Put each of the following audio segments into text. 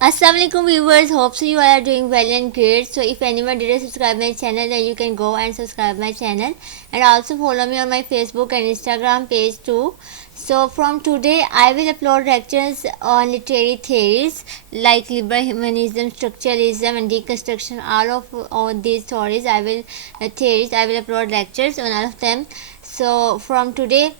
Assalamu-alaikum viewers, hope so you all are doing well and great. So if anyone didn't subscribe my channel, then you can go and subscribe my channel and also follow me on my Facebook and Instagram page too. So from today I will upload lectures on literary theories like liberal humanism, structuralism and deconstruction. All these theories I will upload lectures on all of them. So from today,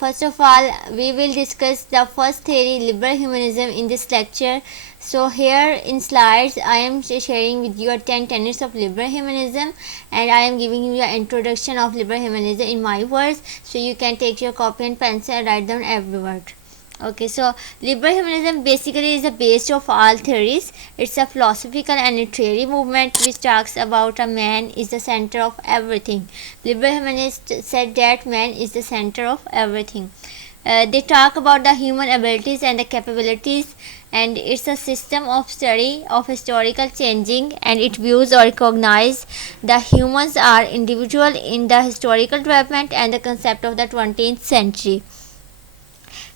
first of all, we will discuss the first theory, liberal humanism, in this lecture. So here in slides, I am sharing with you 10 tenets of liberal humanism, and I am giving you an introduction of liberal humanism in my words. So you can take your copy and pencil and write down every word. Okay, so liberal humanism basically is the base of all theories. It's a philosophical and literary movement which talks about a man is the center of everything. Liberal humanists said that man is the center of everything. They talk about the human abilities and the capabilities, and it's a system of study of historical changing, and it views or recognize the humans are individual in the historical development and the concept of the 20th century.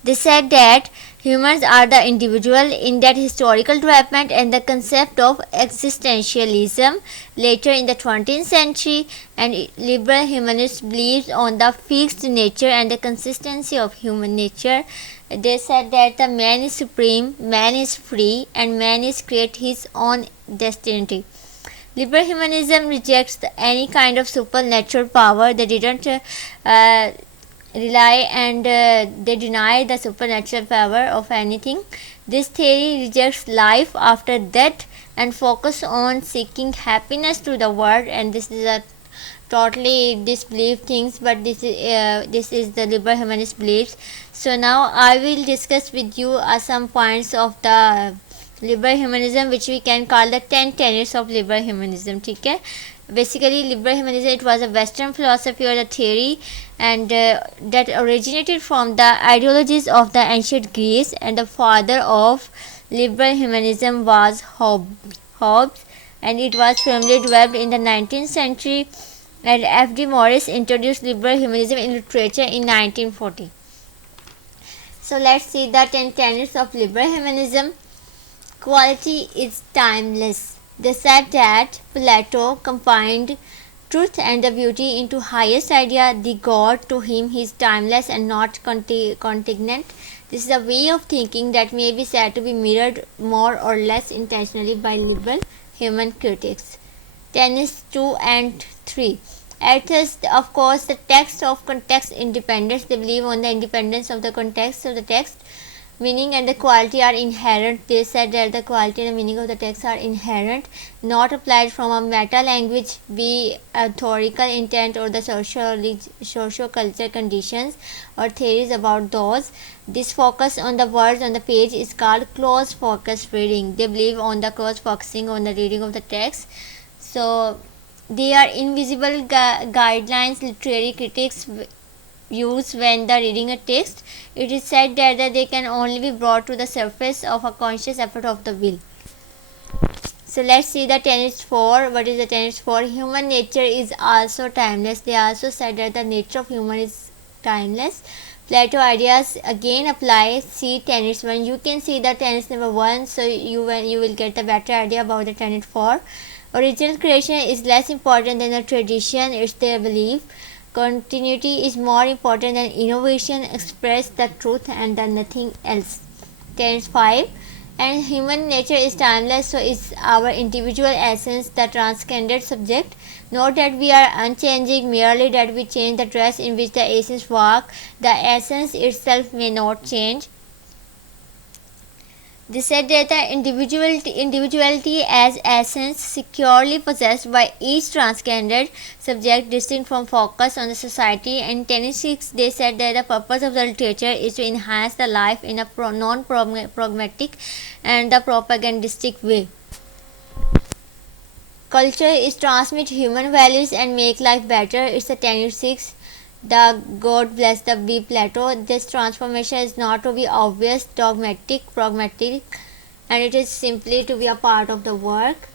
They said that humans are the individual in that historical development and the concept of existentialism later in the 20th century, and liberal humanists believed on the fixed nature and the consistency of human nature. They said that the man is supreme, man is free, and man is create his own destiny. Liberal humanism rejects any kind of supernatural power. They didn't rely and they deny the supernatural power of anything. This theory rejects life after death and focus on seeking happiness to the world, and this is a totally disbelief things, but this is the liberal humanist beliefs. So now I will discuss with you some points of the liberal humanism which we can call the 10 tenets of liberal humanism. Okay, basically liberal humanism, it was a western philosophy or a theory, and that originated from the ideologies of the ancient Greece, and the father of liberal humanism was Hobbes, and it was firmly developed in the 19th century, and F.D. Morris introduced liberal humanism in literature in 1940. So let's see the 10 tenets of liberal humanism. Quality is timeless. They said that Plato combined truth and the beauty into highest idea. The God to him is timeless and not contingent. This is a way of thinking that may be said to be mirrored more or less intentionally by liberal human critics. Tenets 2 and 3. Atheists, of course, the text of context independence. They believe on the independence of the context of the text. Meaning and the quality are inherent. They said that the quality and the meaning of the text are inherent, not applied from a meta language, be authorical intent or the socio-cultural conditions or theories about those. This focus on the words on the page is called close focus reading. They believe on the close focusing on the reading of the text. So they are invisible guidelines literary critics use when the reading a text. It is said that they can only be brought to the surface of a conscious effort of the will. So let's see the tenets 4. What is the tenets 4? Human nature is also timeless. They also said that the nature of human is timeless. Plato ideas again apply. See tenets 1. You can see the tenets number 1, so you will get a better idea about the tenet 4. Original creation is less important than the tradition. It's their belief. Continuity is more important than innovation. Express the truth and then nothing else. Tenet 5. And human nature is timeless, so is our individual essence, the transcendent subject. Not that we are unchanging, merely that we change the dress in which the essence walk. The essence itself may not change. They said that the individuality as essence securely possessed by each transcendent subject distinct from focus on the society. And tenet 6, they said that the purpose of the literature is to enhance the life in a non-pragmatic and the propagandistic way. Culture is transmit human values and make life better. It's a tenet 6. The God bless the be Plato. This transformation is not to be obvious, dogmatic, pragmatic, and it is simply to be a part of the work.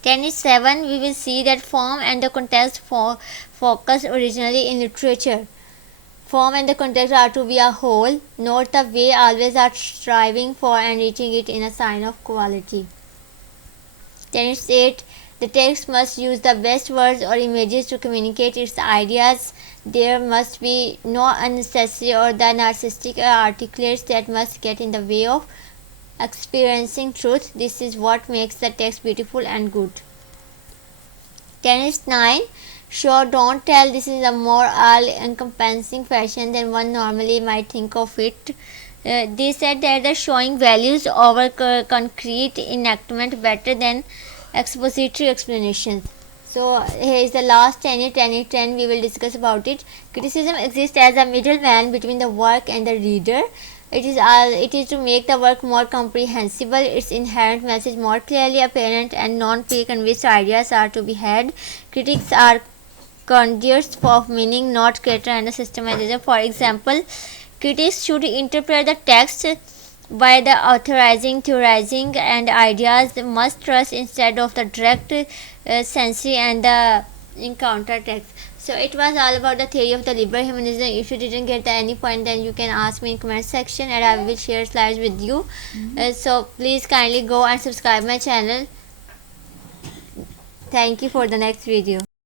Tenet 7, we will see that form and the context focus originally in literature. Form and the context are to be a whole. Note the way always are striving for and reaching it in a sign of quality. Tenets 8. The text must use the best words or images to communicate its ideas. There must be no unnecessary or the narcissistic articulates that must get in the way of experiencing truth. This is what makes the text beautiful and good. Tenets 9. Show, don't tell. This is a more all-encompassing fashion than one normally might think of it. They said that the showing values over concrete enactment better than expository explanations. So here is the last tenet, tenet 10. We will discuss about it. Criticism exists as a middleman between the work and the reader. It is to make the work more comprehensible, its inherent message more clearly apparent, and non-preconceived ideas are to be had. Critics are conduits of meaning, not creator and a systematizer. For example, critics should interpret the text by the authorizing, theorizing, and ideas must trust instead of the direct sensory and the encounter text. So it was all about the theory of the liberal humanism. If you didn't get any point, then you can ask me in comment section and I will share slides with you. So please kindly go and subscribe my channel. Thank you for the next video.